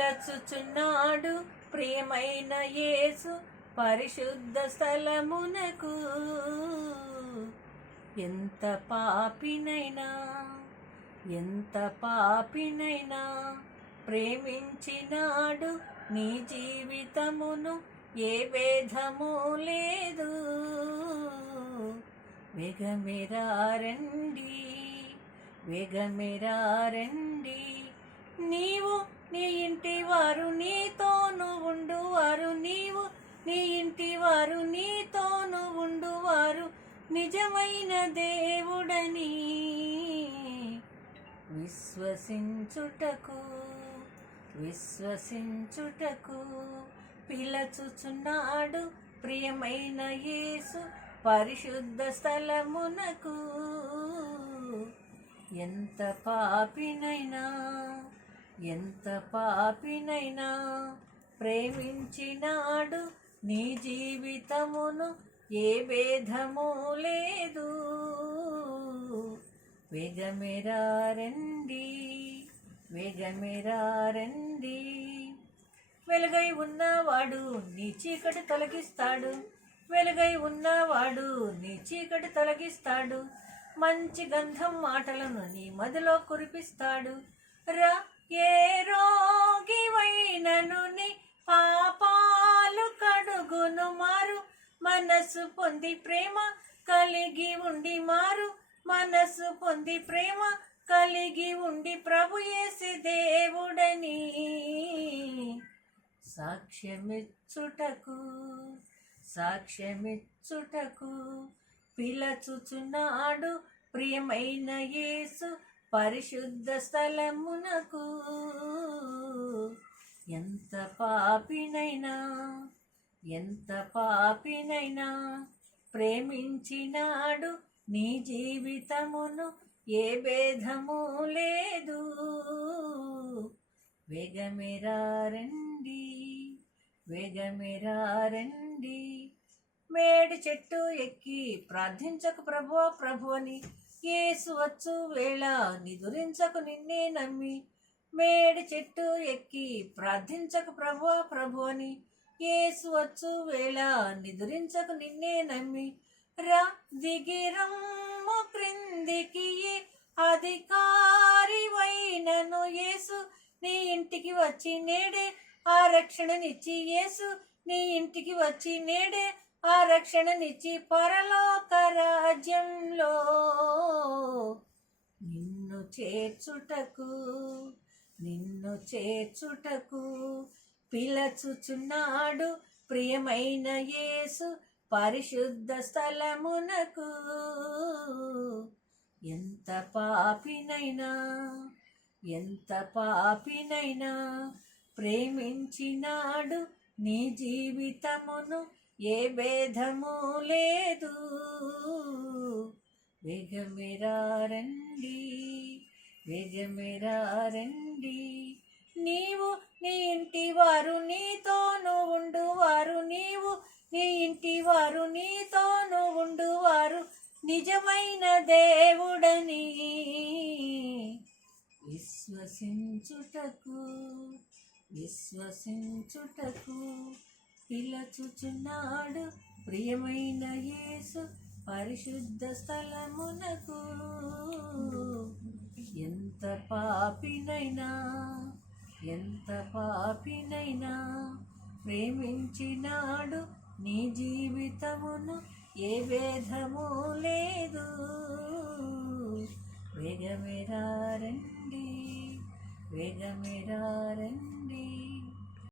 పిలచుచున్నాడు ప్రియమైన యేసు పరిశుద్ధ స్థలమునకు. ఎంత పాపినైనా ప్రేమించినాడు నీ జీవితమును, ఏ భేదము లేదు. వేగమేరా రండి, నీవు నీ ఇంటి వారు నీతోను ఉండువారు, నీవు నీ ఇంటి వారు నీతోను ఉండువారు, నిజమైన దేవుడని విశ్వసించుటకు పిలచుచున్నాడు ప్రియమైన యేసు పరిశుద్ధ స్థలమునకు. ఎంత పాపినైనా ప్రేమించినాడు నీ జీవితమును, ఏ భేదము లేదు. వేగమేరా రండి, వెలుగై ఉన్నవాడు నీ చీకటి తొలగిస్తాడు, వెలుగై ఉన్నవాడు నీ చీకటి తొలగిస్తాడు, మంచి గంధం మాటలను నీ మదిలో కురిపిస్తాడు. రా ఏ రోగివైనను నీ పాపాలు కడుగును మారు, మనసు పొంది ప్రేమ కలిగి ఉండి మారు, మనసు పొంది ప్రేమ కలిగి ఉండి ప్రభు యేసు దేవుడని సాక్ష్యమిచ్చుటకు పిలచుచున్నాడు ప్రియమైన యేసు పరిశుద్ధ స్థలమునకు. ఎంత పాపినైనా ప్రేమించినాడు నీ జీవితమును, ఏ భేదము లేదు. వేగమేరా రండి, మేడి చెట్టు ఎక్కి ప్రార్థించకు ప్రభు అని, యేసు వచ్చు వేళ నిదురించకు నిన్నే నమ్మి. మేడి చెట్టు ఎక్కి ప్రార్థించకు ప్రభు అని, యేసు వచ్చు వేళ నిదురించకు నిన్నే నమ్మి. రా దిగిరమ్ము క్రిందికి, అధికారివైనను యేసు నీ ఇంటికి వచ్చి నేడే ఆ రక్షణనిచ్చి, యేసు నీ ఇంటికి వచ్చి నేడే ఆ రక్షణనిచ్చి, పరలోక రాజ్యంలో నిన్ను చేర్చుటకు పిలచుచున్నాడు ప్రియమైన యేసు పరిశుద్ధ స్థలమునకు. ఎంత పాపినైనా ప్రేమించినాడు నీ జీవితమును, ఏ భేదము లేదు. వేగమేరా రండి, నీవు నీ ఇంటి వారు నీతోను ఉండువారు, నీవు నీ ఇంటి వారు నీతోను ఉండువారు, నిజమైన దేవుడని విశ్వసించుటకు పిలచుచున్నాడు ప్రియమైన యేసు పరిశుద్ధ స్థలమునకు. ఎంత పాపినైనా ప్రేమించినాడు నీ జీవితమును, ఏ భేదము లేదు. వేగమేరా రండి